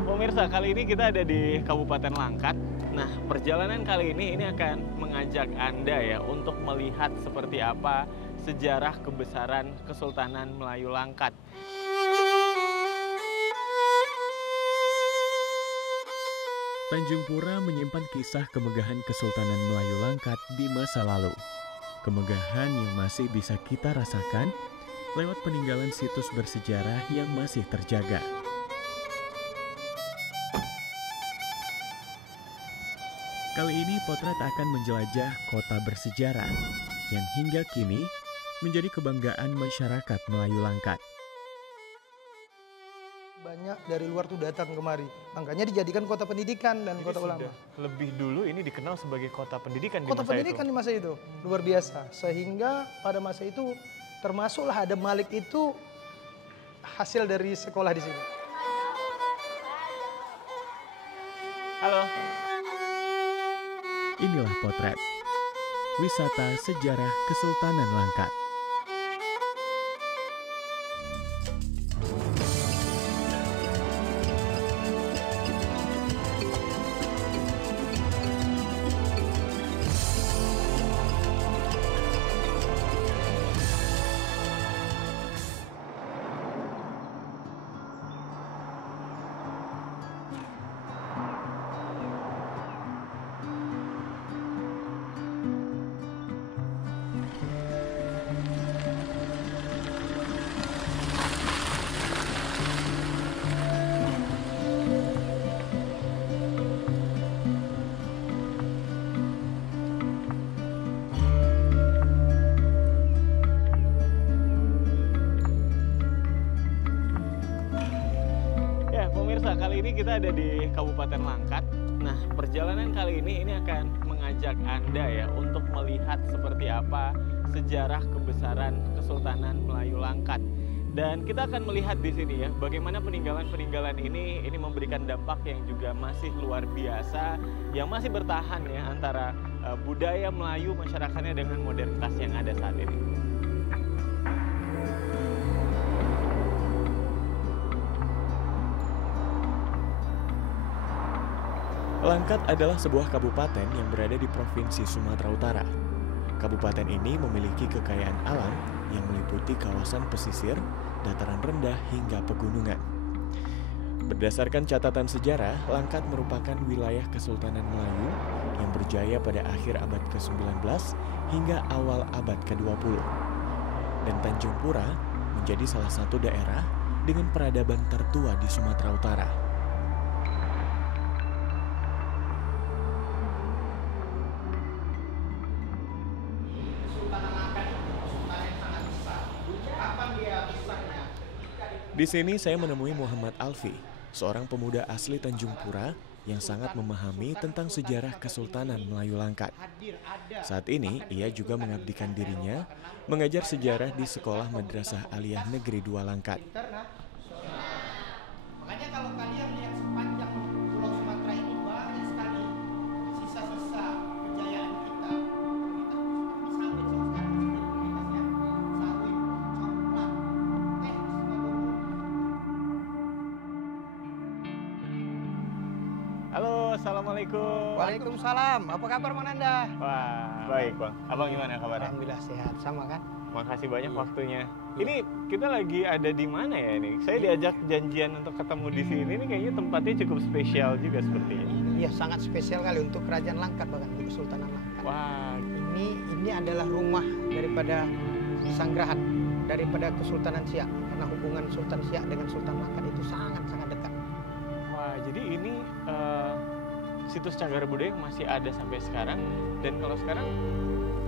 Ya, pemirsa, kali ini kita ada di Kabupaten Langkat. Nah, perjalanan kali ini akan mengajak Anda ya untuk melihat seperti apa sejarah kebesaran Kesultanan Melayu Langkat. Tanjung Pura menyimpan kisah kemegahan Kesultanan Melayu Langkat di masa lalu. Kemegahan yang masih bisa kita rasakan lewat peninggalan situs bersejarah yang masih terjaga. Kali ini Potret akan menjelajah kota bersejarah yang hingga kini menjadi kebanggaan masyarakat Melayu Langkat. Banyak dari luar tuh datang kemari, makanya dijadikan kota pendidikan dan kota ulama. Lebih dulu ini dikenal sebagai kota pendidikan Kota pendidikan di masa itu, luar biasa. Sehingga pada masa itu termasuklah ada Malik itu hasil dari sekolah di sini. Halo. Inilah Potret, wisata sejarah Kesultanan Langkat. Pemirsa, kali ini kita ada di Kabupaten Langkat. Nah, perjalanan kali ini akan mengajak Anda ya untuk melihat seperti apa sejarah kebesaran Kesultanan Melayu Langkat. Dan kita akan melihat di sini ya bagaimana peninggalan-peninggalan ini memberikan dampak yang juga masih luar biasa, yang masih bertahan ya antara budaya Melayu masyarakatnya dengan modernitas yang ada saat ini. Langkat adalah sebuah kabupaten yang berada di Provinsi Sumatera Utara. Kabupaten ini memiliki kekayaan alam yang meliputi kawasan pesisir, dataran rendah hingga pegunungan. Berdasarkan catatan sejarah, Langkat merupakan wilayah Kesultanan Melayu yang berjaya pada akhir abad ke-19 hingga awal abad ke-20. Dan Tanjung Pura menjadi salah satu daerah dengan peradaban tertua di Sumatera Utara. Di sini saya menemui Muhammad Alfi, seorang pemuda asli Tanjung Pura yang sangat memahami tentang sejarah Kesultanan Melayu Langkat. Saat ini, ia juga mengabdikan dirinya mengajar sejarah di Sekolah Madrasah Aliyah Negeri 2 Langkat. Makanya kalau kalian lihat sepanjang Pulau Sumatera ini banyak sekali sisa-sisa kejayaan kita. Sawit sekarang masih jadi komoditasnya. Sawit, coklat, teh, Halo, assalamualaikum. Waalaikumsalam. Apa kabar Mananda? Wah, baik Bang. Abang gimana kabarnya? Alhamdulillah sehat, sama kan? Makasih banyak waktunya. Ini kita lagi ada di mana ya ini? Saya diajak janjian untuk ketemu di sini. Ini kayaknya tempatnya cukup spesial juga sepertinya. Iya, sangat spesial kali untuk Kerajaan Langkat bahkan di Kesultanan Langkat. Wah, Ini adalah rumah daripada Sanggrahan, daripada Kesultanan Siak. Karena hubungan Sultan Siak dengan Sultan Langkat itu sangat-sangat dekat. wah. Jadi ini situs cagar budaya yang masih ada sampai sekarang. Dan kalau sekarang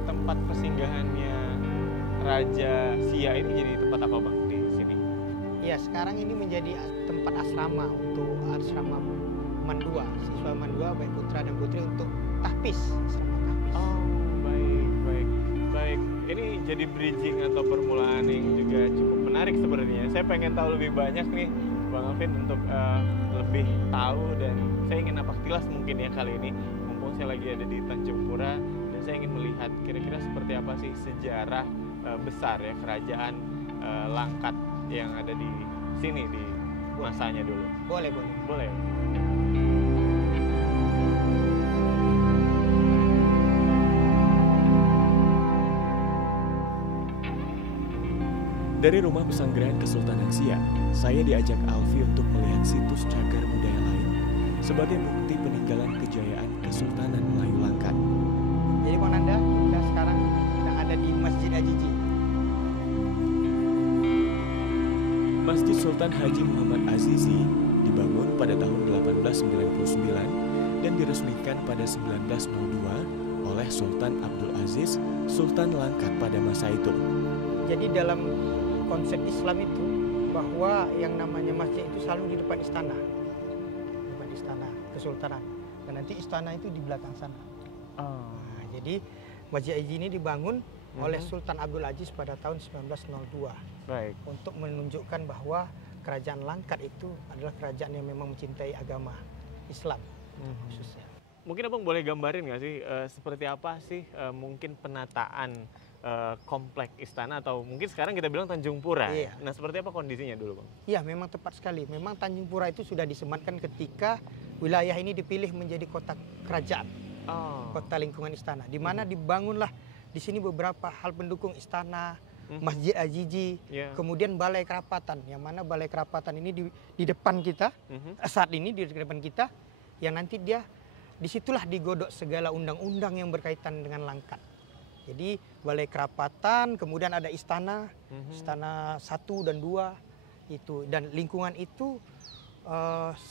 tempat persinggahannya Raja Siak ini jadi tempat apa Bang di sini? Iya, sekarang ini menjadi tempat asrama untuk asrama Mandua, siswa Mandua baik putra dan putri untuk tahfiz, asrama tahfiz. Oh, baik. Ini jadi bridging atau permulaan yang juga cukup menarik sebenarnya. Saya pengen tahu lebih banyak nih, Bang Alvin, untuk lebih tahu, dan saya ingin napak tilas mungkin ya kali ini, mumpung saya lagi ada di Tanjung Pura, dan saya ingin melihat kira-kira seperti apa sih sejarah besar ya kerajaan Langkat yang ada di sini di masanya dulu. Boleh, boleh. Boleh. Dari rumah pesanggrahan Kesultanan Siak, saya diajak Alfi untuk melihat situs cagar budaya lain sebagai bukti peninggalan kejayaan Kesultanan Melayu Langkat. Jadi Monanda, kita sekarang sedang ada di Masjid Ajiji. Masjid Sultan Haji Muhammad Azizi dibangun pada tahun 1899 dan diresmikan pada 1902 oleh Sultan Abdul Aziz, Sultan Langkat pada masa itu. Jadi dalam konsep Islam itu bahwa yang namanya masjid itu selalu di depan istana kesultanan, dan nanti istana itu di belakang sana. Nah, jadi Masjid Ajiji ini dibangun oleh Sultan Abdul Aziz pada tahun 1902. Baik. Untuk menunjukkan bahwa kerajaan Langkat itu adalah kerajaan yang memang mencintai agama Islam khususnya. Mungkin Abang boleh gambarin nggak sih seperti apa sih mungkin penataan komplek istana, atau mungkin sekarang kita bilang Tanjung Pura. Iya. Nah, seperti apa kondisinya dulu, Bang? Iya, memang tepat sekali. Memang Tanjung Pura itu sudah disematkan ketika wilayah ini dipilih menjadi kota kerajaan, kota lingkungan istana, di mana dibangunlah di sini beberapa hal pendukung istana, Masjid Ajiji, kemudian Balai Kerapatan, yang mana Balai Kerapatan ini di depan kita, saat ini di depan kita, yang nanti dia disitulah digodok segala undang-undang yang berkaitan dengan Langkat. Jadi Balai Kerapatan, kemudian ada istana, istana 1 dan 2 itu, dan lingkungan itu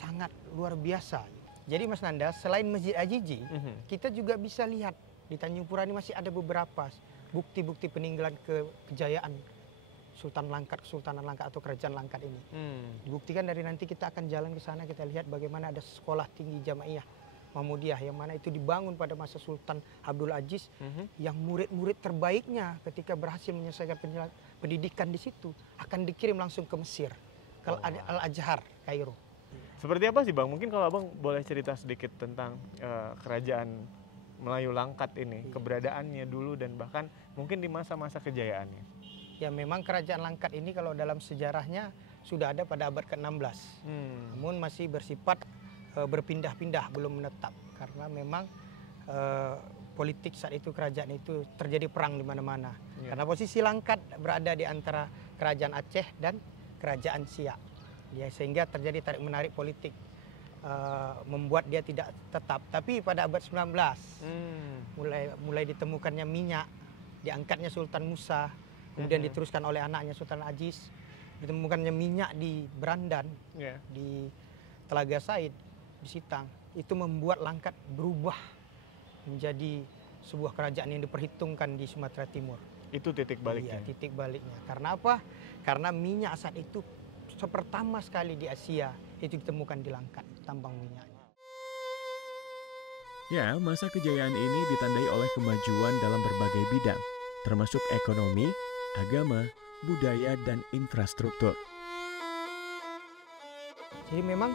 sangat luar biasa. Jadi Mas Nanda, selain Masjid Ajiji, kita juga bisa lihat di Tanjung Pura ini masih ada beberapa bukti-bukti peninggalan kejayaan Sultan Langkat, Kesultanan Langkat atau Kerajaan Langkat ini. Dibuktikan dari nanti kita akan jalan ke sana, kita lihat bagaimana ada sekolah tinggi Jamaiyah Mahmudiyah yang mana itu dibangun pada masa Sultan Abdul Aziz, yang murid-murid terbaiknya ketika berhasil menyelesaikan pendidikan di situ akan dikirim langsung ke Mesir, ke Al-Azhar, Kairo. Seperti apa sih, Bang? Mungkin kalau Abang boleh cerita sedikit tentang kerajaan Melayu Langkat ini, keberadaannya dulu dan bahkan mungkin di masa-masa kejayaannya. Ya, memang kerajaan Langkat ini kalau dalam sejarahnya sudah ada pada abad ke-16. Namun masih bersifat berpindah-pindah, belum menetap, karena memang politik saat itu kerajaan itu terjadi perang di mana-mana. Karena posisi Langkat berada di antara kerajaan Aceh dan kerajaan Siak, ya, sehingga terjadi tarik menarik politik, membuat dia tidak tetap. Tapi pada abad 19 mulai ditemukannya minyak, diangkatnya Sultan Musa, kemudian diteruskan oleh anaknya Sultan Aziz, ditemukannya minyak di Berandan, di Telaga Said, di Sitang. Itu membuat Langkat berubah menjadi sebuah kerajaan yang diperhitungkan di Sumatera Timur. Itu titik baliknya. Iya, titik baliknya. Karena apa? Karena minyak saat itu pertama sekali di Asia itu ditemukan di Langkat, tambang minyaknya. Ya, masa kejayaan ini ditandai oleh kemajuan dalam berbagai bidang, termasuk ekonomi, agama, budaya, dan infrastruktur. Jadi memang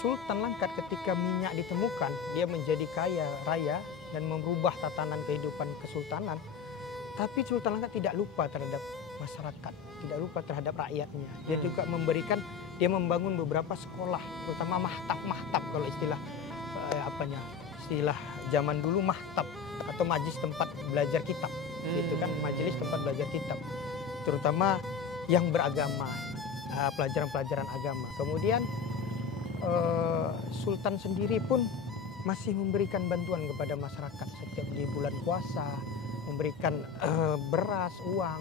Sultan Langkat ketika minyak ditemukan, dia menjadi kaya raya dan merubah tatanan kehidupan kesultanan. Tapi Sultan Langkat tidak lupa terhadap masyarakat, tidak lupa terhadap rakyatnya. Dia juga dia membangun beberapa sekolah, terutama mahtab kalau istilah istilah zaman dulu mahtab atau majlis tempat belajar kitab. Itu kan majelis tempat belajar kitab, terutama yang beragama, pelajaran-pelajaran agama. Kemudian Sultan sendiri pun masih memberikan bantuan kepada masyarakat setiap di bulan puasa, memberikan beras, uang,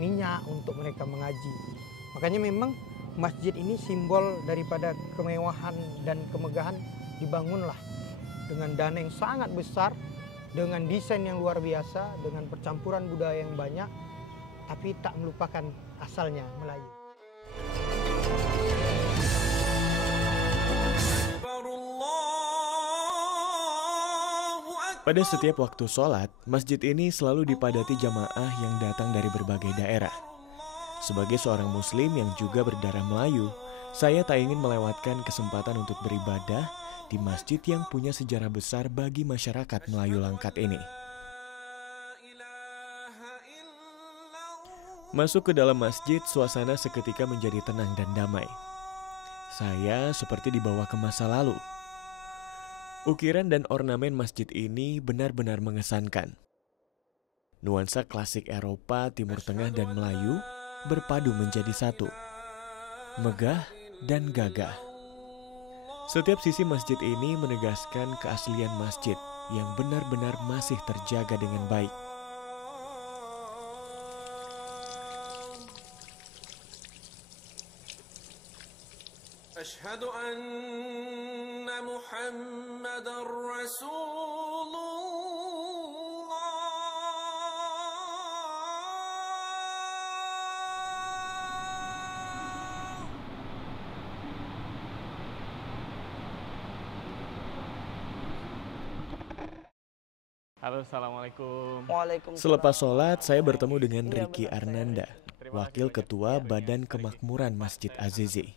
minyak untuk mereka mengaji. Makanya memang masjid ini simbol daripada kemewahan dan kemegahan, dibangunlah dengan dana yang sangat besar, dengan desain yang luar biasa, dengan percampuran budaya yang banyak, tapi tak melupakan asalnya Melayu. Pada setiap waktu sholat, masjid ini selalu dipadati jamaah yang datang dari berbagai daerah. Sebagai seorang muslim yang juga berdarah Melayu, saya tak ingin melewatkan kesempatan untuk beribadah di masjid yang punya sejarah besar bagi masyarakat Melayu Langkat ini. Masuk ke dalam masjid, suasana seketika menjadi tenang dan damai. Saya seperti dibawa ke masa lalu. Ukiran dan ornamen masjid ini benar-benar mengesankan. Nuansa klasik Eropa, Timur Tengah, dan Melayu berpadu menjadi satu. Megah dan gagah. Setiap sisi masjid ini menegaskan keaslian masjid yang benar-benar masih terjaga dengan baik. Asyhadu anna Muhammadar Rasulullah. Halo, assalamualaikum. Waalaikumsalam. Selepas sholat, saya bertemu dengan Ricky Arnanda, Wakil Ketua Badan Kemakmuran Masjid Azizi.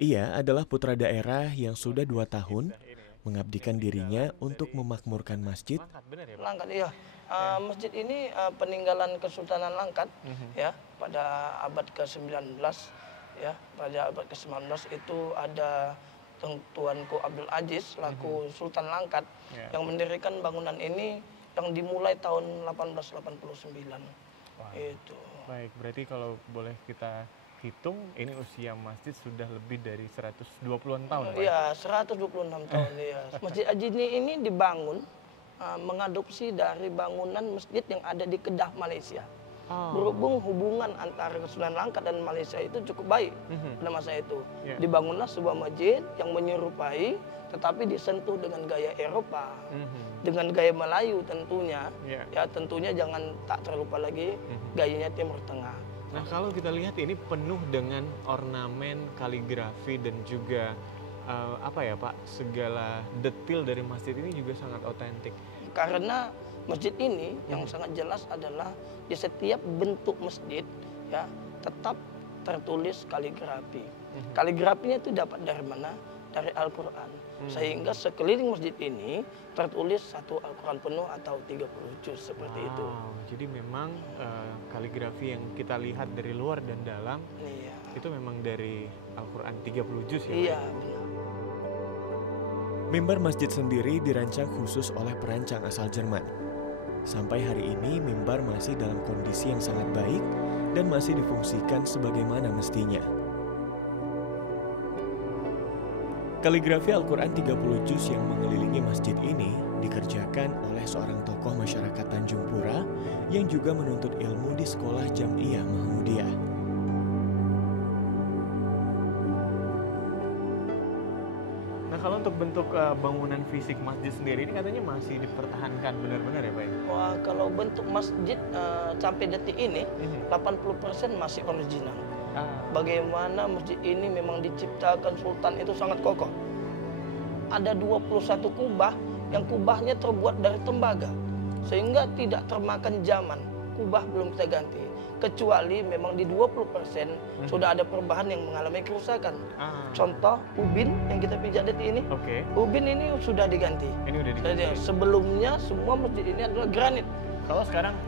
Ia adalah putra daerah yang sudah 2 tahun mengabdikan dirinya untuk memakmurkan masjid. Langkat, iya. Masjid ini peninggalan Kesultanan Langkat, ya, pada abad ke-19, ya. Pada abad ke-19 itu ada Tuanku Abdul Aziz selaku Sultan Langkat yang mendirikan bangunan ini yang dimulai tahun 1889. Itu. Baik, berarti kalau boleh kita hitung, ini usia masjid sudah lebih dari 120-an tahun, Pak? Iya, 126 tahun. Ya. Masjid Azizi ini dibangun mengadopsi dari bangunan masjid yang ada di Kedah, Malaysia. Berhubung hubungan antara Kesultanan Langkat dan Malaysia itu cukup baik pada masa itu. Dibangunlah sebuah masjid yang menyerupai tetapi disentuh dengan gaya Eropa, dengan gaya Melayu tentunya. Ya tentunya jangan tak terlupa lagi gayanya Timur Tengah. Nah, kalau kita lihat ini penuh dengan ornamen, kaligrafi dan juga apa ya, Pak, segala detail dari masjid ini juga sangat otentik. Karena masjid ini yang sangat jelas adalah di setiap bentuk masjid ya tetap tertulis kaligrafi. Kaligrafinya itu dapat dari mana? Dari Al-Quran. Sehingga sekeliling masjid ini tertulis satu Al-Quran penuh atau 30 juz seperti itu. Jadi memang kaligrafi yang kita lihat dari luar dan dalam itu memang dari Al-Quran 30 juz ya? Iya, benar. Mimbar masjid sendiri dirancang khusus oleh perancang asal Jerman. Sampai hari ini mimbar masih dalam kondisi yang sangat baik dan masih difungsikan sebagaimana mestinya. Kaligrafi Al-Quran 30 juz yang mengelilingi masjid ini dikerjakan oleh seorang tokoh masyarakat Tanjung Pura yang juga menuntut ilmu di sekolah Jamiah Mahmudiyah. Nah, kalau untuk bentuk bangunan fisik masjid sendiri ini katanya masih dipertahankan benar-benar ya, Pak? Wah, kalau bentuk masjid sampai detik ini 80% masih original. Bagaimana masjid ini memang diciptakan Sultan itu sangat kokoh. Ada 21 kubah yang kubahnya terbuat dari tembaga sehingga tidak termakan zaman. Kubah belum kita ganti kecuali memang di 20% sudah ada perubahan yang mengalami kerusakan. Contoh ubin yang kita pijak detik ini. Ubin ini sudah diganti. Ini udah diganti. Sebelumnya semua masjid ini adalah granit. Kalau sekarang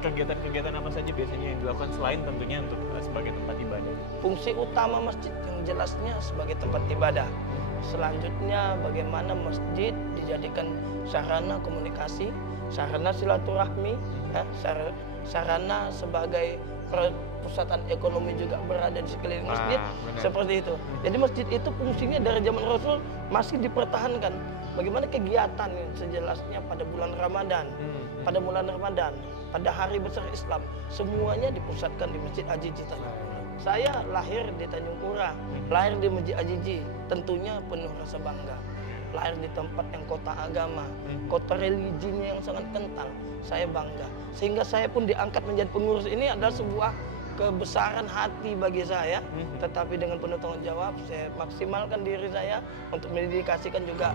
kegiatan-kegiatan apa saja biasanya yang dilakukan selain tentunya untuk sebagai tempat ibadah? Fungsi utama masjid yang jelasnya sebagai tempat ibadah. Selanjutnya bagaimana masjid dijadikan sarana komunikasi, sarana silaturahmi, ya, sarana sebagai pusatan ekonomi juga berada di sekeliling masjid, seperti itu. Jadi masjid itu fungsinya dari zaman Rasul masih dipertahankan. Bagaimana kegiatan yang sejelasnya pada bulan Ramadan, pada hari besar Islam, semuanya dipusatkan di Masjid Azizi Tanjung Pura. Saya lahir di Tanjung Pura, lahir di Masjid Azizi, tentunya penuh rasa bangga. Lahir di tempat yang kota agama, kota religinya yang sangat kental, saya bangga. Sehingga saya pun diangkat menjadi pengurus ini adalah sebuah kebesaran hati bagi saya, tetapi dengan penuh tanggung jawab, saya maksimalkan diri saya untuk mendedikasikan juga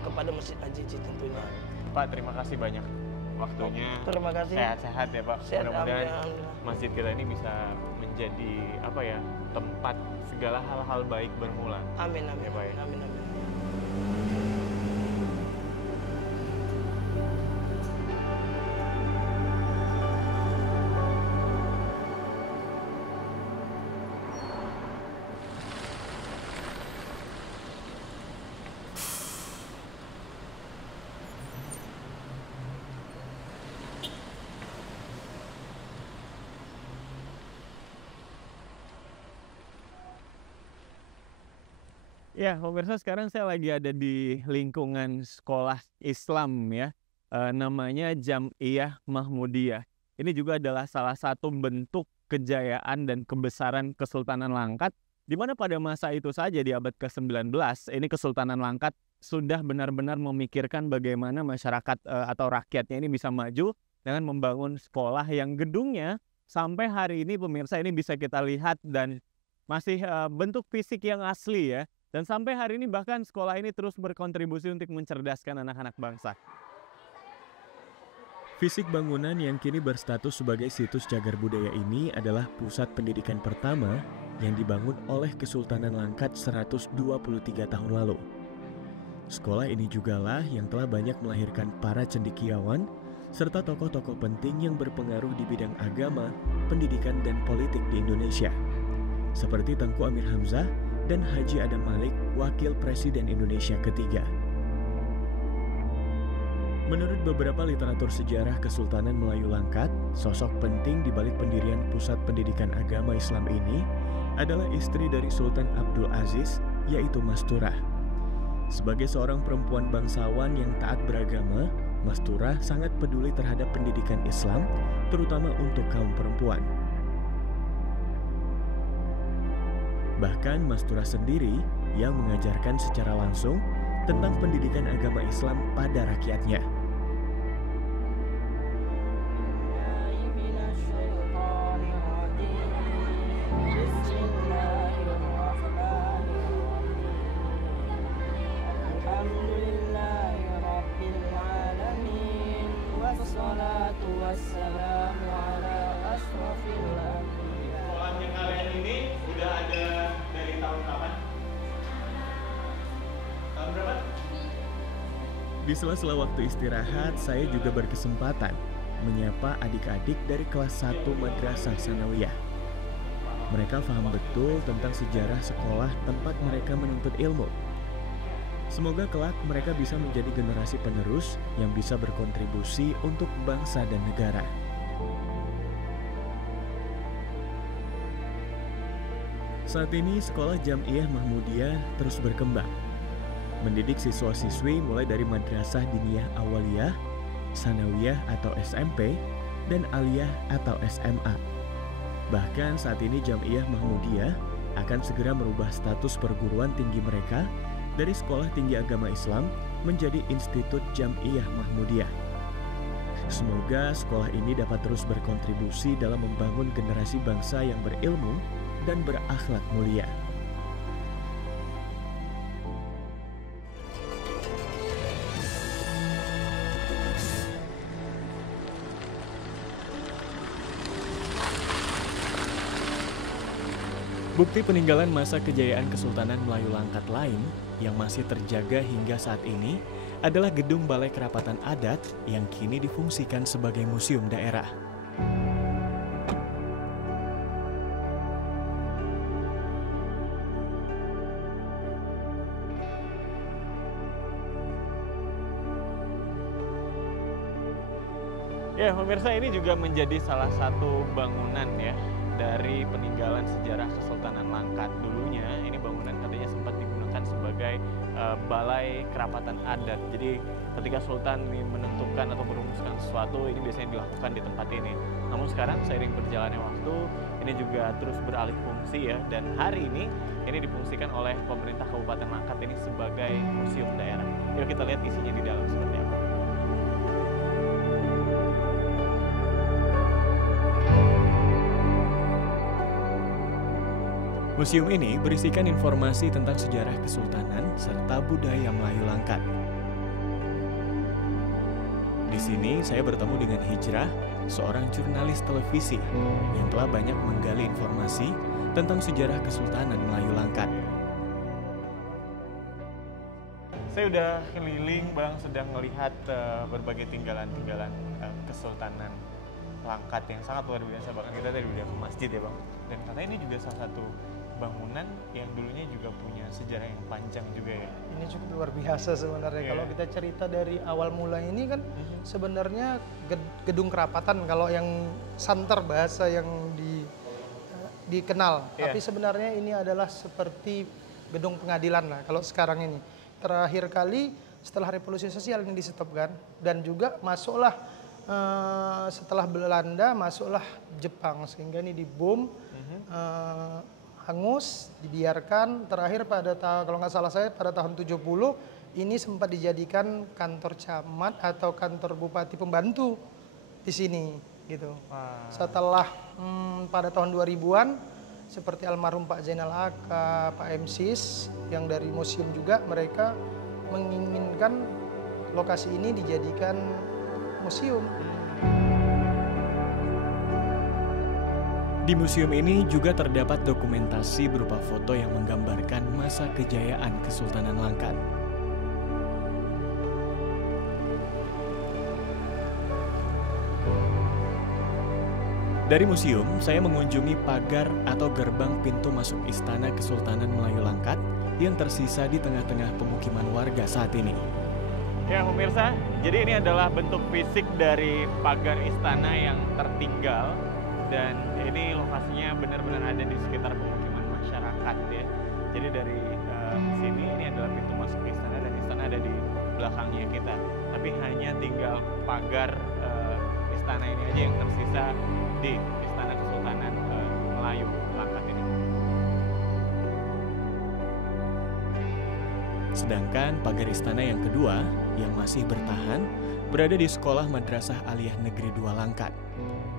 kepada Masjid Azizi tentunya. Pak, terima kasih banyak waktunya. Terima kasih. Sehat-sehat ya, Pak. Sehat, mudah-mudahan amin. masjid kita ini bisa menjadi apa ya, tempat segala hal-hal baik bermula. Amin, amin. Ya, Pak, ya. Amin, amin. Ya, pemirsa, sekarang saya lagi ada di lingkungan sekolah Islam ya. Namanya Jam'iyah Mahmudiyah. Ini juga adalah salah satu bentuk kejayaan dan kebesaran Kesultanan Langkat, di mana pada masa itu saja di abad ke-19, ini Kesultanan Langkat sudah benar-benar memikirkan bagaimana masyarakat atau rakyatnya ini bisa maju dengan membangun sekolah yang gedungnya sampai hari ini pemirsa ini bisa kita lihat dan masih bentuk fisik yang asli ya. Dan sampai hari ini bahkan sekolah ini terus berkontribusi untuk mencerdaskan anak-anak bangsa. Fisik bangunan yang kini berstatus sebagai situs cagar budaya ini adalah pusat pendidikan pertama yang dibangun oleh Kesultanan Langkat 123 tahun lalu. Sekolah ini jugalah yang telah banyak melahirkan para cendekiawan serta tokoh-tokoh penting yang berpengaruh di bidang agama, pendidikan, dan politik di Indonesia. Seperti Tengku Amir Hamzah dan Haji Adam Malik, Wakil Presiden Indonesia ketiga. Menurut beberapa literatur sejarah Kesultanan Melayu Langkat, sosok penting di balik pendirian Pusat Pendidikan Agama Islam ini adalah istri dari Sultan Abdul Aziz, yaitu Masturah. Sebagai seorang perempuan bangsawan yang taat beragama, Masturah sangat peduli terhadap pendidikan Islam, terutama untuk kaum perempuan. Bahkan Masturah sendiri yang mengajarkan secara langsung tentang pendidikan agama Islam pada rakyatnya. Sekolahnya kalian ini udah ada dari tahun kapan? Tahun berapa? Di sela-sela waktu istirahat, saya juga berkesempatan menyapa adik-adik dari kelas 1 Madrasah Sanawiyah. Mereka paham betul tentang sejarah sekolah tempat mereka menuntut ilmu. Semoga kelak mereka bisa menjadi generasi penerus yang bisa berkontribusi untuk bangsa dan negara. Saat ini sekolah Jam'iyah Mahmudiyah terus berkembang, mendidik siswa-siswi mulai dari Madrasah Diniyah Awaliyah, Sanawiyah atau SMP, dan Aliyah atau SMA. Bahkan saat ini Jam'iyah Mahmudiyah akan segera merubah status perguruan tinggi mereka dari Sekolah Tinggi Agama Islam menjadi Institut Jam'iyah Mahmudiyah. Semoga sekolah ini dapat terus berkontribusi dalam membangun generasi bangsa yang berilmu dan berakhlak mulia. Bukti peninggalan masa kejayaan Kesultanan Melayu Langkat lain yang masih terjaga hingga saat ini adalah Gedung Balai Kerapatan Adat yang kini difungsikan sebagai museum daerah. Ya, pemirsa, ini juga menjadi salah satu bangunan ya dari peninggalan sejarah Kesultanan Langkat. Dulunya ini bangunan katanya sempat digunakan sebagai balai kerapatan adat. Jadi ketika Sultan ini menentukan atau merumuskan sesuatu, ini biasanya dilakukan di tempat ini. Namun sekarang seiring berjalannya waktu, ini juga terus beralih fungsi ya. Dan hari ini difungsikan oleh pemerintah Kabupaten Langkat ini sebagai museum daerah. Yuk kita lihat isinya di dalam seperti apa. Museum ini berisikan informasi tentang sejarah Kesultanan serta budaya Melayu Langkat. Di sini saya bertemu dengan Hijrah, seorang jurnalis televisi yang telah banyak menggali informasi tentang sejarah Kesultanan Melayu Langkat. Saya udah keliling Bang, sedang melihat berbagai tinggalan-tinggalan Kesultanan Langkat yang sangat luar biasa. Bahkan kita tadi udah ke masjid ya Bang. Dan katanya ini juga salah satu bangunan yang dulunya juga punya sejarah yang panjang juga ya. Ini cukup luar biasa sebenarnya. Iya. Kalau kita cerita dari awal mula ini kan sebenarnya gedung kerapatan kalau yang santer bahasa yang dikenal. Iya. Tapi sebenarnya ini adalah seperti gedung pengadilan lah kalau sekarang ini. Terakhir kali setelah revolusi sosial ini disetopkan, dan juga masuklah setelah Belanda masuklah Jepang, sehingga ini dibom, hangus, dibiarkan. Terakhir kalau nggak salah saya pada tahun 70 ini sempat dijadikan kantor camat atau kantor bupati pembantu di sini gitu. Setelah pada tahun 2000-an seperti almarhum Pak Zainal Aka, Pak MSIS yang dari museum juga, mereka menginginkan lokasi ini dijadikan museum. Di museum ini juga terdapat dokumentasi berupa foto yang menggambarkan masa kejayaan Kesultanan Langkat. Dari museum, saya mengunjungi pagar atau gerbang pintu masuk Istana Kesultanan Melayu Langkat yang tersisa di tengah-tengah pemukiman warga saat ini. Ya pemirsa, jadi ini adalah bentuk fisik dari pagar istana yang tertinggal, dan ini lokasinya benar-benar ada di sekitar pemukiman masyarakat ya. Jadi dari sini ini adalah pintu masuk istana, dan istana ada di belakangnya kita. Tapi hanya tinggal pagar istana ini aja yang tersisa di Istana Kesultanan Melayu Langkat ini. Sedangkan pagar istana yang kedua yang masih bertahan berada di Sekolah Madrasah Aliyah Negeri 2 Langkat,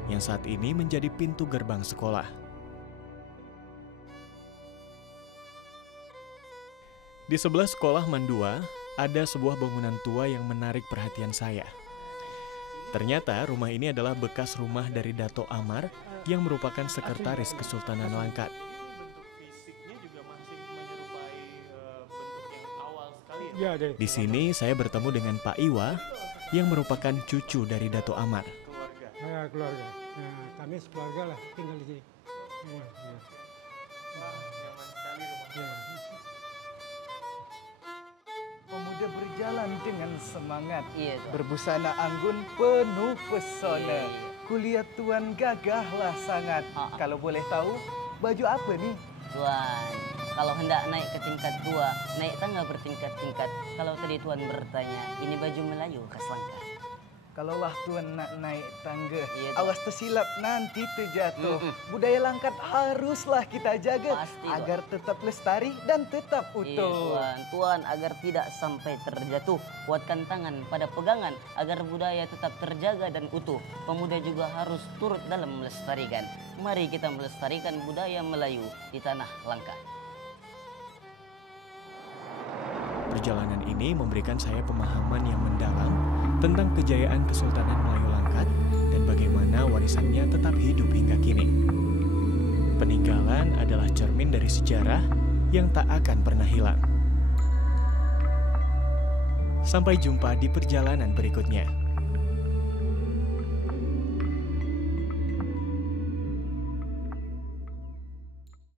yang saat ini menjadi pintu gerbang sekolah. Di sebelah Sekolah Mandua ada sebuah bangunan tua yang menarik perhatian saya. Ternyata rumah ini adalah bekas rumah dari Dato Amar yang merupakan sekretaris Kesultanan Langkat. Bentuk fisiknya juga masih menyerupai bentuk yang awal sekali ya? Di sini saya bertemu dengan Pak Iwa yang merupakan cucu dari Dato Amar. Keluarga. Keluarga. Nah, kami sekeluarga lah tinggal di sini. Wah, nyaman sekali rumahnya. Pemuda berjalan dengan semangat, Iya, Tuan. berbusana anggun penuh pesona. Iya. Kulihat Tuan gagahlah sangat. Kalau boleh tahu, baju apa nih? Tuan, kalau hendak naik ke tingkat 2, naik tangga bertingkat-tingkat. Kalau tadi Tuan bertanya, ini baju Melayu khas Langkat. Kalaulah Tuan nak naik tangga, Iya, Tuan. awas tersilap nanti terjatuh. Budaya Langkat haruslah kita jaga Pasti, Tuan. agar tetap lestari dan tetap Iya, utuh. Tuan. Tuan, agar tidak sampai terjatuh, kuatkan tangan pada pegangan agar budaya tetap terjaga dan utuh. Pemuda juga harus turut dalam melestarikan. Mari kita melestarikan budaya Melayu di tanah Langkat. Perjalanan ini memberikan saya pemahaman yang mendalam tentang kejayaan Kesultanan Melayu Langkat dan bagaimana warisannya tetap hidup hingga kini. Peninggalan adalah cermin dari sejarah yang tak akan pernah hilang. Sampai jumpa di perjalanan berikutnya.